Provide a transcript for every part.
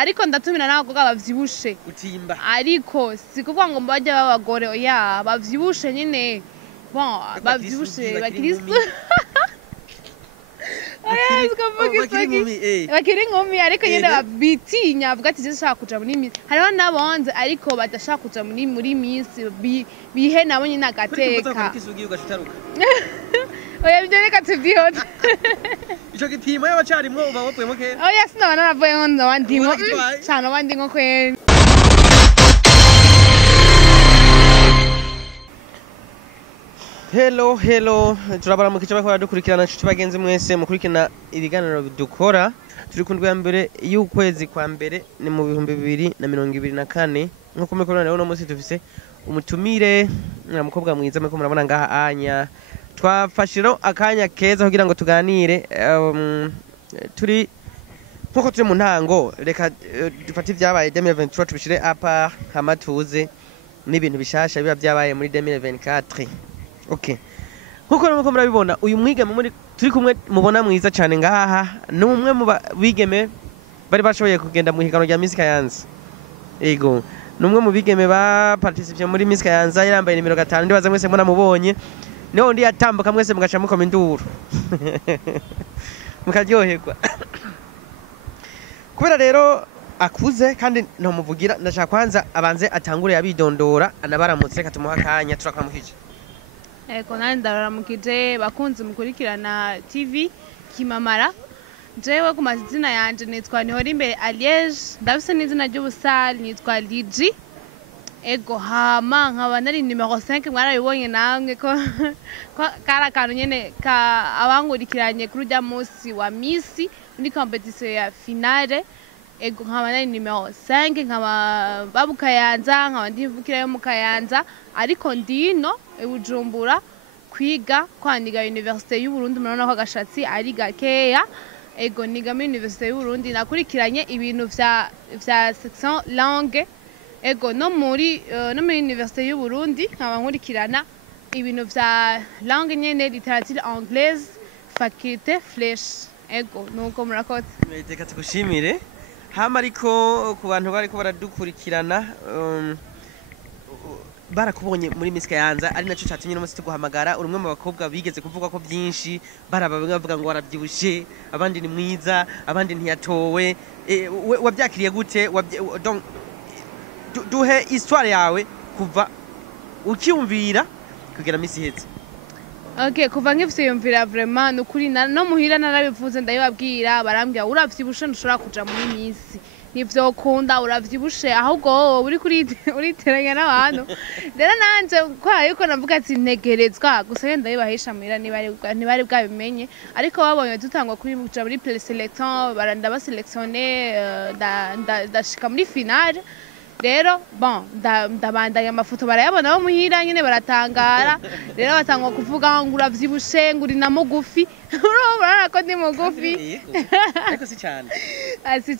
ariko ndatumira n'abakobwa bavyibushe utimba ariko sikuvuga ngo mbajye b'abagore oya bavyibushe nyine bon bavyibushe bakirisu bakiri inkumi ariko nyine bitinya avuga ati zishaka kuja muri misi hariho n'abonze ariko badashaka kuja muri misi bihe nabo nyine agateka oya ibyo reka tubyihota ico gipimo y'abacarimwo uba wapuyemo kera oya sinaba naravuyemo ndabandimwo cane abandimwo kweri Hello, turabara mukice bakora dukurikirana nshuti bagenzi mwese mukurikirana ibiganiro dukora turi ku ndwi ya mbere y'ukwezi kwa mbere ni mu 2024 nkuko muri kubona rero munsi dufise umutumire mukobwa mwiza mwe ko murabona ngaha anya twafashiro akanya keza kugira ngo tuganire turi nkuko turi mu ntango reka dufate ivyabaye 2023 tubishire apa hamatuze n'ibintu bishasha biba byabaye muri 2024. Okay. Nkuko nuko murabibona uyu mwigeme muri turi kumwe mubona mwiza cyane ngaha numwe mu bigeme bari bashoboye kugenda mu higano rya Miss Kayanza. Ego. Numwe mu bigeme ba participate muri Miss Kayanza yarambaye nimero 5 ndibaza mwese mbona mubonye. Niho ndi yatambuka mwese mugaca mukoma induru. Mukaryoherwa. Kubera rero akuze kandi no muvugira ndashaka kwanza abanze atangure yabidondora anabaramutse katumuha kanya turakamukije. Eko nani ndaramukije bakunze mukurikirana TV Kimamara jewe ku mazina yanje nitwa Nihorimbere Aliege ndafise n'izina ry'ubusali nitwa Ligi ego hama nkaba nari numero 5 mwarabibonye namwe ko karakantu nyene ka abangurikiranye kuri rya munsi wa Miss muri competition ya finale ego nkaba nari numero 5 nkaba babu Kayanza nkaba ndivukira yo mu Kayanza ariko ndino Bujumbura kwiga kwandika Université y'u Burundi murabona ko gashatsi ari gakeya ego niga muri Université y'u Burundi nakurikiranye ibintu vya section langue ego no muri Université y'u Burundi nkaba nkurikirana ibintu vya langue nyene littérature anglaise faculté flèche ego nuko murakoze reka tugushimire hama ariko ku bantu bariko baradukurikirana barakubonye muri Miss Kayanza ari naco cyatumye no musite guhamagara urumwe mu bakobwa bigeze kuvuga ko byinshi bavuga ngo warabyibushe abandi ni mwiza abandi ntiyatowe wabyakiriye gute donc duhe histoire yawe kuva ukiyumvira kugera Miss ihetse. Okay kuva ngifise yumvira vraiment nukuri no muhira narabivuze ndayibabwira barambya uravyibushe ntushobora kuja muri Miss nivyo kunda uravyibushe ahubwo uri uriteranya n'abantu rero nanje kwa yuko navuga ati ntegerezwa gusa yenda yibahesha muhira ntibari bwabimenye ariko babonye dutangwa kuri kuja muri présélection baranda baselectionner ndashika muri finale rero bon ndabandanya amafoto barayabona bo muhira nyine baratangara rero batangwa kuvuga ngo uravyibushe nguri na mugufi urabona ko ndi mugufi ariko si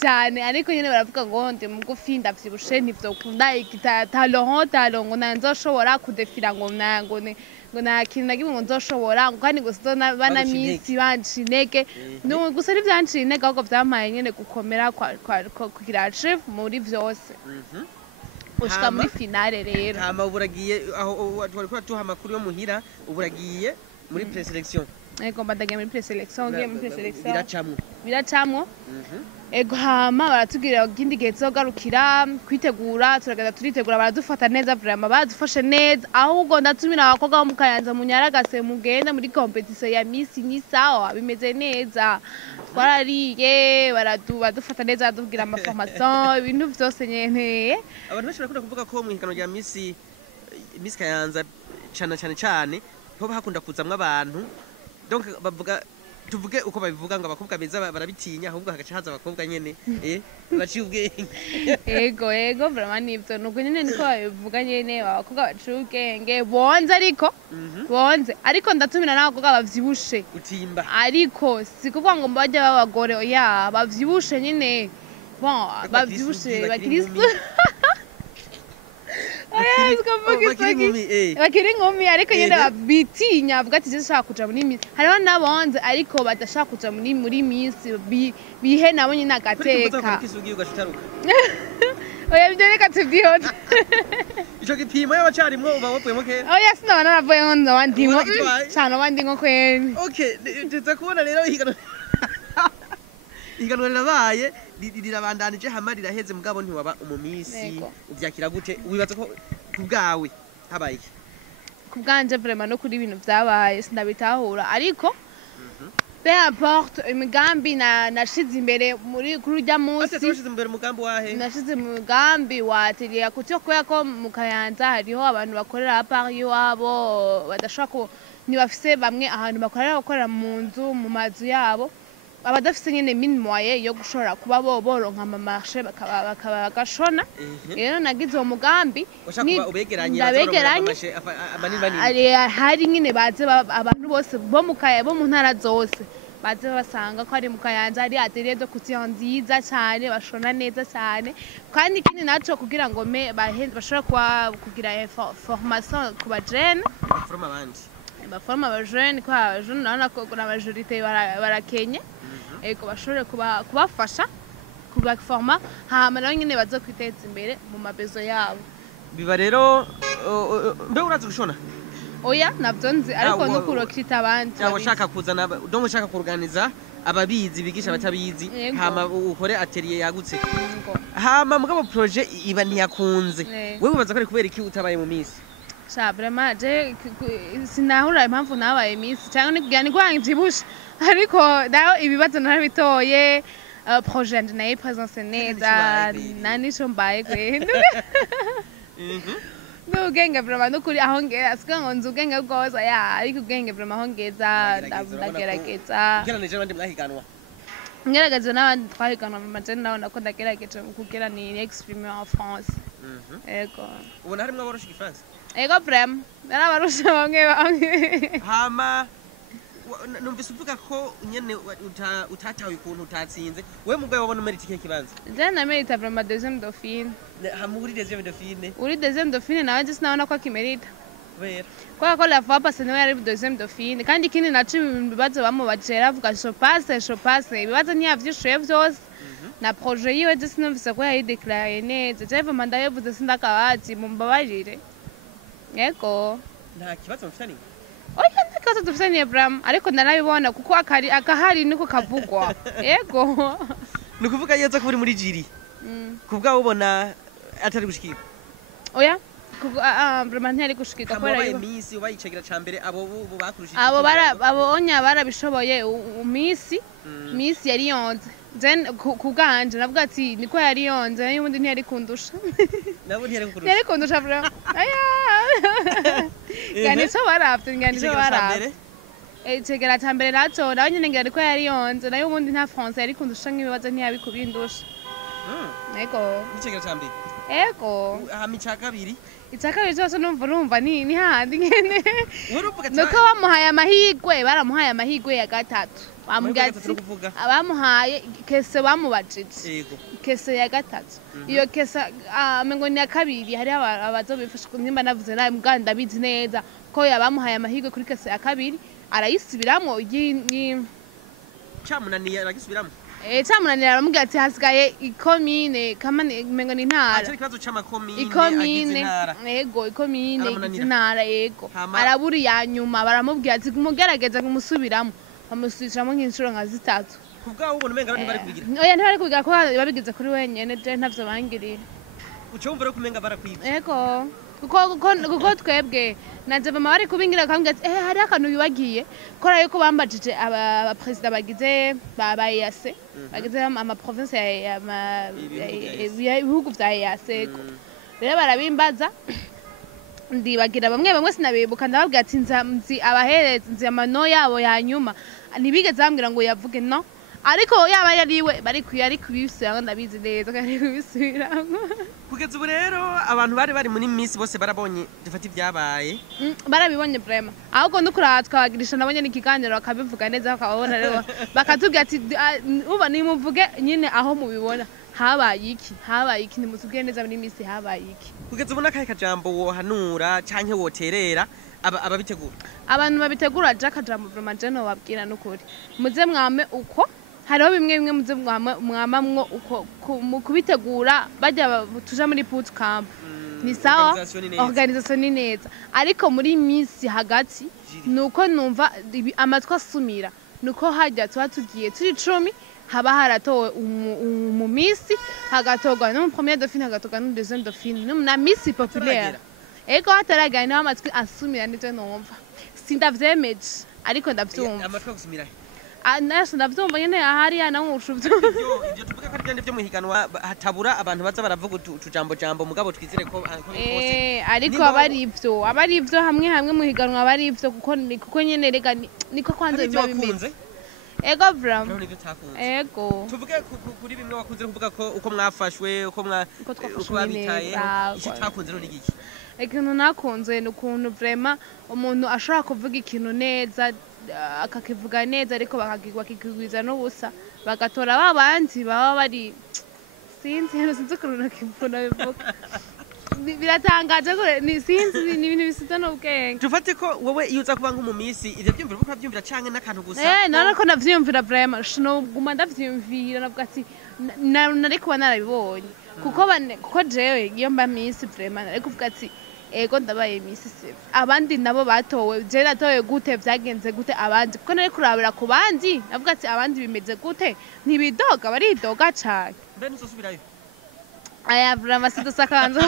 cyane ariko nyine baravuga ngo ndi mugufi ndavyibushe nivyo kunda talent ngo nanzoshobora kudefira ngo nakintu nagiye ngo nzoshobora kandi ngo sizona bana misi bancinege gusa nivyanciye intege ahubwo vyampaye nyene gukomera kugira chef muri vyose ushika muri finale rero hama uburagiye aho twari tuha makuru yo muhira uburagiye muri présélection ego mbadagiye muri présélection biracamwo ego hama baratubwira ikindi gihe tuzogarukira kwitegura turagenda turitegura baradufata neza vraiment badufashe neza ahubwo ndatumira abakobwa bo mu Kayanza mu Nyaragase mugenda muri competition ya Miss Nisawa bimeze neza twarariye badufata neza badubwira ama formation ibintu byose nyene abantu benshi barakunda kuvuga ko mu hikano rya Miss Kayanza cyane ho bakunda kuzamwa abantu donc bavuga tuvuge uko babivuga ngo abakobwa beza barabitinya ahubwo hagaca haza abakobwa nyene baciye ubwenge ego vraiment nivyo nuko nyene niko babivuga nyene abakobwa baciye ubwenge bonze ariko ndatumira n'abakobwa bavyibushe utimba ariko sikuvuga ngo mbajye b'abagore oya bavyibushe nyene bon bavyibushe bakirisu bakiri inkumi ariko nyine bitinya avuga ati ndashaka kuja muri Miss hariho n'abonze ariko badashaka kuja muri Miss bihe nabo nyine agateka oya ibyo reka tubyihora ico gipimo y'abacarimwo uba wapuyemo kera oya sinaba naravuyeho ndimo cyane abandi nko kweri okay ndetse kubona rero ihiganwa rirabaye rirabandanije hama riraheze mugabo ntiwaba umumisi uvyakira gute wibaza ko kubwawe habaye kubwanje vraiment no kuri ibintu byabaye sindabitahura ariko peu importe imigambi nashize imbere kuri urya munsi nashize imbere umugambi wahe nashize umugambi wa atelier ya couture kubera ko mu Kayanza hariho abantu bakorera Paris iwabo badashaka ntibafise bamwe ahantu bakorera mu nzu mu mazu yabo abadafise nyene minimoye yo gushora kuba boronka ama marché bakabagashona rero nagize uwo mugambi ndabegeranye hari nyene baze abantu bose bo mu ntara zose baze basanga ko ari mu Kayanza ari atelier de couture nziza cyane bashona neza cyane kandi ikindi naco kugira ngo bashobora kugira formation ku bajene baforma abajene ko abajene nabona ko n'abajurite barakenye ego bashobore kubafasha kubaforma hama nabo nyine baza kwiteza imbere mu mabezo yabo biba rero mbe urazi gushona oya navyo nzi ariko no kurokita abandi cyangwa ushaka kuzana donc ushaka kuorganiza ababizi bigisha batabizi hama ukore atelier yagutse hama mugabo projet iba ntiyakunze wewe ubaza ko ari kubera iki utabaye mu Miss vraiment je sinahura impamvu nabaye Miss cyangwa ni kwanga ibyibusha ariko dayo ibibazo narabitoye projet naye présence neza nanisho mbaye kwe n'ubwenge vraiment n'ukuri aho ngera sika ngo nzi ubwenge bwose ariko ubwenge vraiment aho ngeza ndagerageza ugereranije n'abandi mwahiganwa ngerageza n'abandi twahiganwa mu majene ndabona ko ndagerageje kugira ni exprimer en France ego ubona harimwo abarusha igifaransa ego vraiment narabarusha bamwe hama numvise uvuga ko nyene utatawe ukuntu utatsinze we mugabo wabona umerita ikihe kibanza je namerita vraiment deuxième dauphine hamuri deuxième dauphine uri deuxième dauphine nawe je sinabona ko akimerita kubera ko la fois passée niwe yari deuxième dauphine kandi ikindi naco ibibazo bamubajije avuga je passe ibibazo ntiyavyishuye vyose na projet yiwe je sinumvise ko yayideklare neza je vraiment ndabivuze sindakabazi mumbabarire yego nta kibazo mfitani oya nakazo dufitaniye Bram ariko ndarabibona kuko akahari niko kavugwa yego nukuvuga yeza ko uri muri jiri kubwa ubona atari gushikika oya Bram ntiyari gushikika kubera Miss ubayicegira cambere abo bakurushije abo onya barabishoboye Miss yari yonze then kuganje navuga ati niko yari yonze n'ubundi ntiyari kundusha nabo ntiyari kundusha Bram Ngani so barafte icegera cambere naco nawe nyene ngira ko yari yonze nayo ubundi nta France yari kundusha nk'ibibazo ntiyabikubindusha ego icegera cambere ego hamica kabiri itakabiri cyose numva ni handi nyene nuko baramuhaye amahigwe ya gatatu bamuhaye kese bamubajije kese ya gatatu iyo kese amengo ni ya kabiri hari abazobifasha nimba navuze nawe muganda bizi neza ko yabamuhaye amahigwe kuri kese ya kabiri arayisubiramo cyamunaniye aragisubiramo cyamunanira aramubwira ati hasigaye ikomine kamane mengo ni ntara ari kibazo c'amakomine ikomine yego ikomine intara yego araburi ya nyuma baramubwira ati mugerageza kumusubiramo bamusubiramo nk'inshuro nka zitatu kubwa ubona umenga bari kubigira oya ntibari kubigira ko babigeze kuri wenyene je ntavyo bangirira ucumva rero kumenga barakwiba yego kuko twebwe naje mama bari kubingira akambwira ati hari akantu bibagiye kora yuko bambajije aba president bagize babayase bagize ama province ya ibihugu vya yase rero barabimbaza ndibagira bamwe sinabibuka ndababwira ati nzi abahereza nzi amano yabo ya nyuma ntibigeze bambwira ngo yavuge no ariko yaba yariwe bari kubisubiramo ndabizi neza kandi kubisubiramo kugeza ubu rero abantu bari muri Miss bose barabonye dufata ibyabaye barabibonye vraiment ahubwo ndukura twagirisha nabonye n'ikiganiro bakabivuga neza bakabona rero bakatubwira ati uba nimuvuge nyine aho mubibona habaye iki nimutubwire neza muri Miss habaye iki kugeza ubu n'akahe kajambo wohanura canke woterera ababitegura abantu babitegura Jack Jambo vraiment je no babwira n'ukuri muze mwame uko hariho bimwe muze mwamamwo uko mu kubitegura bajya tuja muri boot camp ni sawa organisation ni neza ariko muri Miss hagati nuko numva amatwa asumira nuko hajya tuba tugiye turi 10 haba haratowe mu Miss hagatorwa no premier dauphine hagatorwa no deuxième dauphine na Miss populaire ego hataragana no amatwi asumira nivyo numva sindavyemeje ariko ndavyumva amatwi gusumira Nasho ndavyumva nyene ahari yana nkushuvyo ivyo tuvuga ko ari byo muhiganwa hatabura abantu baza baravuga utujambo mugabo twizire ko bose ariko abari ivyo hamwe muhiganwa abari ivyo kuko nyene rega niko kwanza biba bimeze ego bram ego tuvuge kuri bimwe wakunze kuvuga ko uko mwafashwe uko babitaye iki takunze no nigiki ikintu nakunze n'ukuntu vraiment umuntu ashobora kuvuga ikintu neza akakivuga neza ariko bakigwiza n'ubusa bagatora babandi baba bari sinzi ukuntu nakivuna bivuga biratangaje ko ni sinzi ni ibintu bisize n'ubwenge tufate ko wowe iyo uza kuba nk'umu Miss ivyo byumvira uko byumvira canke n'akantu gusa none ko navyumvira vraiment shino guma ndavyumvira navuga ati nari kuba narabibonye kuko jewe iyo mba Miss vraiment nari kuvuga ati ego ndabaye Miss abandi nabo batowe je natowe gute vyagenze gute abandi kuko nari kurabira ku bandi navuga ati abandi bimeze gute ntibidoga baridoga cane ben usubirayo aya vraiment sidusakanzo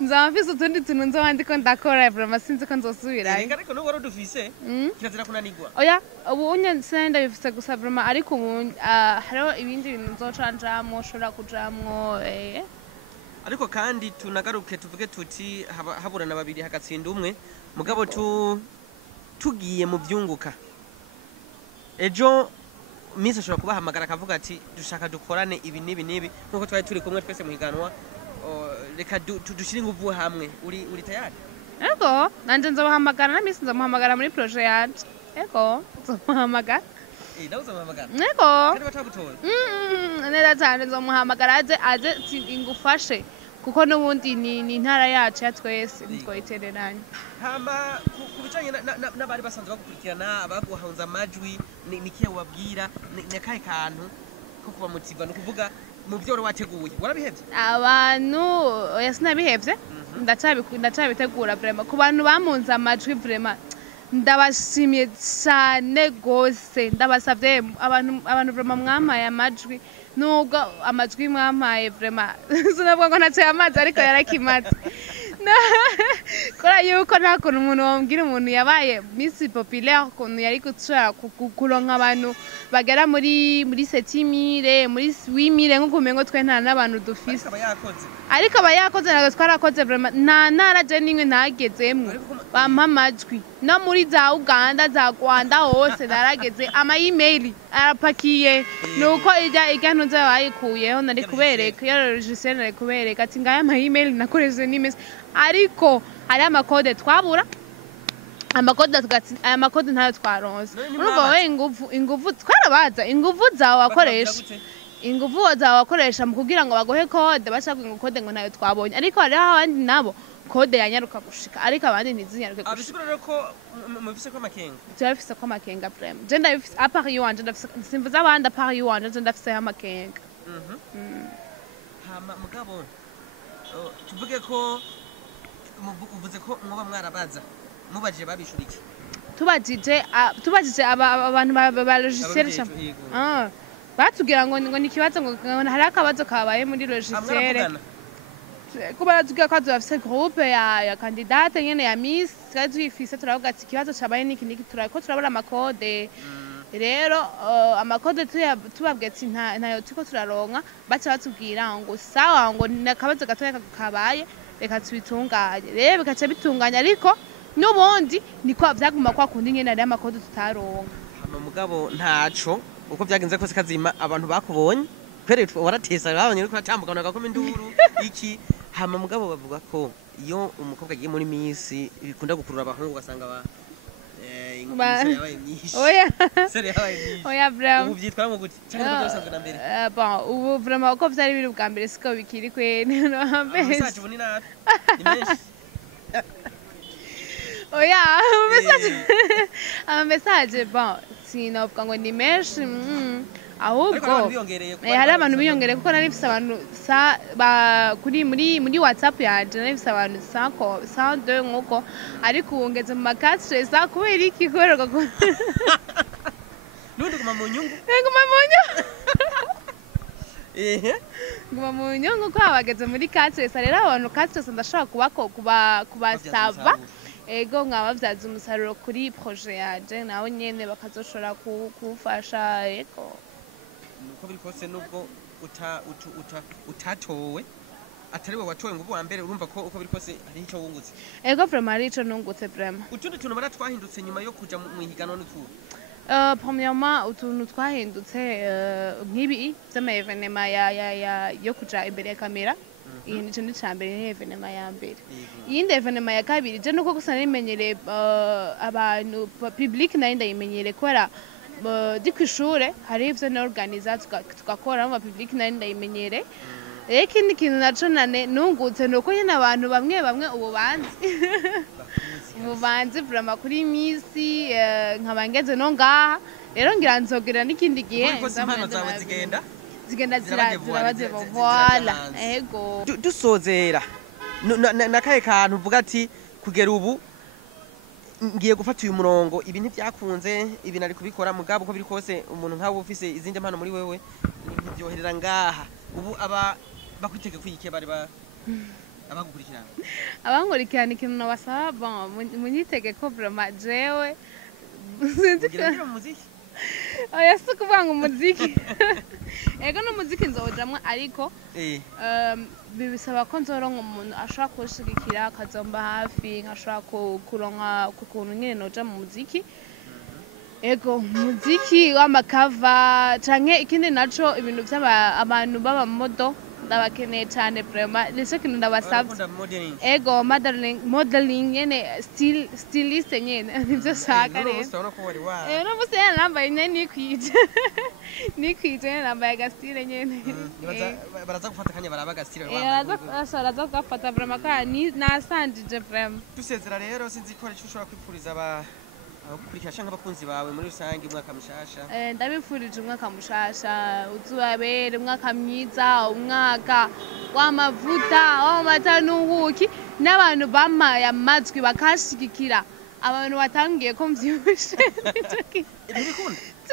nzamfise utundi tuntu nzobandiko ndakora vraiment sinzi ko nzosubirayo ariko no wari udufise kirazira kunanigwa oya ubu unye senda bifise gusa vraiment ariko ubu hariho ibindi bintu nzocanjamwo ushobora kujamwo ariko kandi tunagaruke tuvuge tuti haburana babiri hagatsinda umwe mugabo tugiye mu byunguka ejo Miss ashobora kubahamagara akavuga ati dushaka dukorane ibi nkuko twari turi kumwe twese muhiganwa reka dushire ingufu hamwe uri tayari ego nanje nzobahamagara na Miss nzomuhamagara muri projet yanje ego nzomuhamagara nawe uzomuhamagara ego kandi batagutoye neza cyane nzomuhamagara aze ingufashe kuko n'ubundi ni intara yacu ya twese twitereranye hama kubicanye n'abari basanzwe bagukurikirana abaguhunza amajwi nikiye wabwira nakahe kantu ko kuba motiva no kuvuga mu byo wateguye warabihevye abantu yasinabihevye ndacabitegura vraiment ku bantu bamunza amajwi vraiment ndabashimiye cyane gose ndabasavye abantu vraiment mwamaye amajwi nubwo amajwi mwampaye vraiment sinavuga ngo naciye amazi ariko yarakimaze kora yuko nta kuntu umuntu wambwira umuntu yabaye Miss populaire ukuntu yari gushobora kuronka abantu bagera muri 7000 muri 8000 nk'uko umengo twe nta n'abantu dufise ariko aba yakoze ntabwo twarakoze vraiment nta ntara n'imwe ntagezemwo bampa amajwi no muri za Uganda za Rwanda hose narageze ama email arapakiye nuko ijya ntuze bayikuyeho nari kubereka iyo register nari kubereka ati ngaya ama email nakoresheje n'imese ariko hari amakode twabura amakode tugati aya makode ntayo twaronse urumva we ingufu twarabaza ingufu zawe wakoresha mu kugira ngo bagohe code bashaka ngo code ngo nayo twabonye ariko hari abandi nabo code yanyaruka gushika ariko abandi ntizinyaruke gushika abishikura ko mufise ko makenga turafise ko makenga prem je ndabifise apart you wanje ndafise simvuza abandi apart you wanje ndafise amakenga hama mugabo tuvuge ko uvuze ko mwoba mwarabaza mubajije babishura iki tubajije abantu ba logiciel batubwira ngo ni kibazo ngo hari akabazo kabaye muri logiciel kuba tugiye ko dufise groupe ya candidate nyene ya Miss kandi twifise turavuga ati kibazo cabaye niki turako turabura amakode rero amakode tubabwiye ati ntayo tuko turaronka baca batubwira ngo sawa ngo nakabazo gatoya kabaye reka tubitunganye rero bikaca bitunganya ariko n'ubundi niko vyaguma kwa kundi nyene ari amakode tutaronka hama mugabo ntaco uko vyagenze kose kazima abantu bakubonye kwere waratesa babonye ko atambuka nagakoma induru iki hama mugabo bavuga ko iyo umukobwa agiye muri Miss bikunda gukurura abahungu ugasanga oya sere yabaye myinshi oya vraiment ubu byitwara mu gute cyangwa byose na mbere bon ubu vraiment uko vyari biri ubwa mbere siko bikiri kwe no hambere message ubu ni nabi ni menshi oya message bon sinovuga ngo ni menshi ahubwo hari abantu biyongereye kuko nari mfise abantu kuri muri WhatsApp yanje nari mfise abantu 102 nkuko ariko ubu ngeze mu makastre sa kubera iki korerwa nundi guma mu nyungu nguma mu nyungu ko abageze muri kastre sa rero abantu kastre sa ndashobora kubasaba ego nkabavyaza umusaruro kuri projet yanje nawe nyene bakazoshobora kufasha ego nuko biri kose nubwo utatowe atari we watowe ngo uwa mbere urumva ko uko biri kose ari icyo wungutse ego vraiment ari ico nungutse vraiment utundi tuntu baratwahindutse nyuma yo kuja mu higanwa n'utu premièrement utuntu twahindutse nk'ibi vy'ama evenement yo kuja imbere ya kamera iyi nico ni cambere ni evenement ya mbere iyindi evenement ya kabiri je nuko gusa narimenyereye abantu public nari ndayimenyereye kubera di kw'ishure hari ivyo n'organiza tugakora mu public nari ndayimenyereye rero ikindi kintu naco nungutse nuko nyene abantu bamwe ubu banzi vraiment kuri misi nkaba ngeze no ngaha rero ngira nzogera n'ikindi gihe zigenda zirabaze voila ego dusozera nakaye kantu uvuga ati kugera ubu ngiye gufata uyu murongo ibi ntivyakunze ibi nari kubikora mugabo uko biri kose umuntu nkawe ufise izindi mpano muri wewe ntibyoherera ngaha ubu bakwitege kwiki bari abagukurikirana abankurikirana ikintu nabasaba munyitege ko vraiment jewe ngira muziki oya si ukuvuga ngo umuziki ego n'umuziki nzawujamwo ariko bibisaba ko nzoronka umuntu ashobora kunshigikira akazomba hafi nkashobora kuronka ukuntu nyene noja mu muziki ego muziki w'amakava canke ikindi naco ibintu vy'abantu b'abamodo ndabakeneye cane vraiment nico kintu ndabasavye ego modeling nyene styliste nyene nivyo shaka rero no musi yana nambaye nyene nikwije nambaye agastile nyene baraza gufata kanya baraba agastile baraza gufata vraiment kandi nasanjije vraiment dusezera rero sinzi ko ari cyo ushobora kwipfuriza abakurikira canke abakunzi bawe muri rusange umwaka mushasha ndabifurije umwaka mushasha uzubabere umwaka mwiza umwaka w'amavuta w'amata n'ubuki n'abantu bamaye amajwi bakashigikira abantu batangiye ko mvyibushe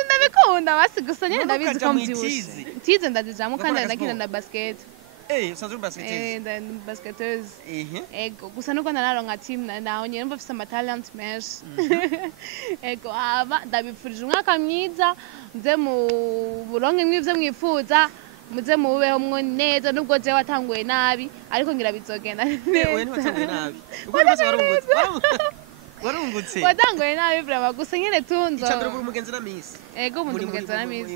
ndabikunda basi gusa nyene ndabizi ko mvyibushe tize ndazijamwo kandi nakina na basket usanzwe uri basketteuse basketteuse ego gusa nuko nararonka team naho nyene mba mfise amatalent menshi ego ndabifurije umwaka mwiza muze mu buronke mw'ivyo mwifuza muze mubeho mwo neza nubwo jewe watanguye nabi ariko ngira bizogenda neza wewe ntiwatanguye nabi warungutse watanguye nabi vraiment gusa nyene tunzo icambere kuri umugenzi na Miss ego umugenzi na Miss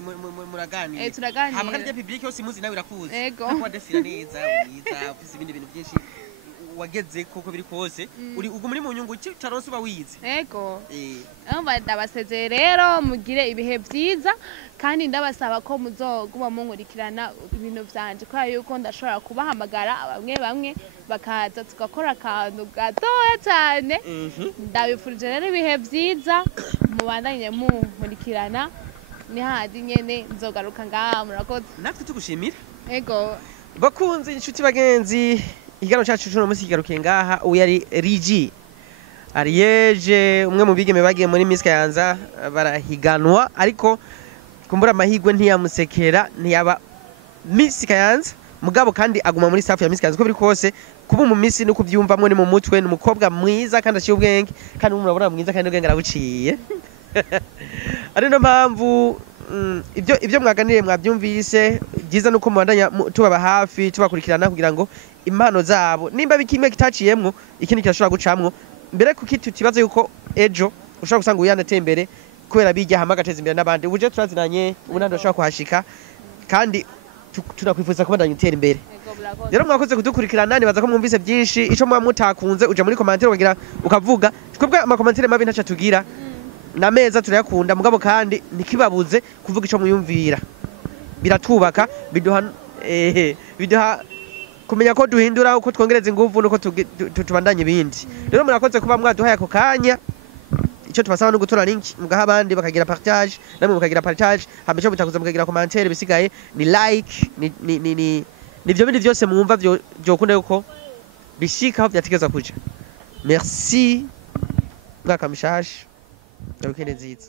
muraganira turaganira hama kandi public yose muzi nawe irakuzi ego ko wadefira neza wiza ufise ibindi bintu byinshi wageze koko biri kose uri ugu muri mu nyungu cyaronse uba wize ego ndabasezeye rero mugire ibihe byiza kandi ndabasaba ko muzoguma munkurikirana ibintu vyanje kubera yuko ndashobora kubahamagara bamwe bakaza tugakora akantu gatoya cyane ndabifurije rero ibihe byiza mubandanye munkurikirana ni hadi nyene nzogaruka ngaha murakoze natwe tugushimira ego bakunzi inshuti bagenzi igano cyacu cyo munsi kigarukiye ngaha uyu yari Rigi Ariyeje umwe mu bigeme bagiye muri Miss Kayanza barahiganwa ariko kumbura amahigwe ntiyamusekera ntiyaba Miss Kayanza mugabo kandi aguma muri staff ya Miss Kayanza ko biri kose kuba mu Miss no kubyumvamwe ni mu mutwe ni umukobwa mwiza kandi aciye ubwenge kandi umurabura mwiza kandi ubwenge arabuciye ari no mpamvu ibyo mwaganiriye mwabyumvise byiza nuko mubandanya tubaba hafi tubakurikirana kugira ngo impano zabo nimba bikimwe kitaciyemwo ikindi kirashobora gucamwo mbere kuki tutibaza yuko ejo ushobora gusanga uyanatembere kubera bijya hama gateza imbere n'abandi ubuje turazinanye ubunandi ushobora kuhashika kandi tunakwifuza kubandanya utera imbere rero mwakoze kudukurikirana nibaza ko mwumvise byinshi ico muba mutakunze uja muri commentaire ukagira ukavuga twebwe ama commentaire mabi ntaca tugira na meza turayakunda mugabo kandi ntikibabuze kuvuga ico muyumvira biratubaka biduha kumenya ko duhindura uko twongereza ingufu nuko tubandanya ibindi rero murakoze kuba mwaduhaye ako kanya icyo tubasaba no gutora link mugaha abandi bakagira partage namwe mukagira partage hama icyo mutakuza mukagira commentaire bisigaye ni like nivyo bindi vyose mwumva vyokunda yuko bishika aho vyategeza kuja merci mwaka mishasha na weekend nziza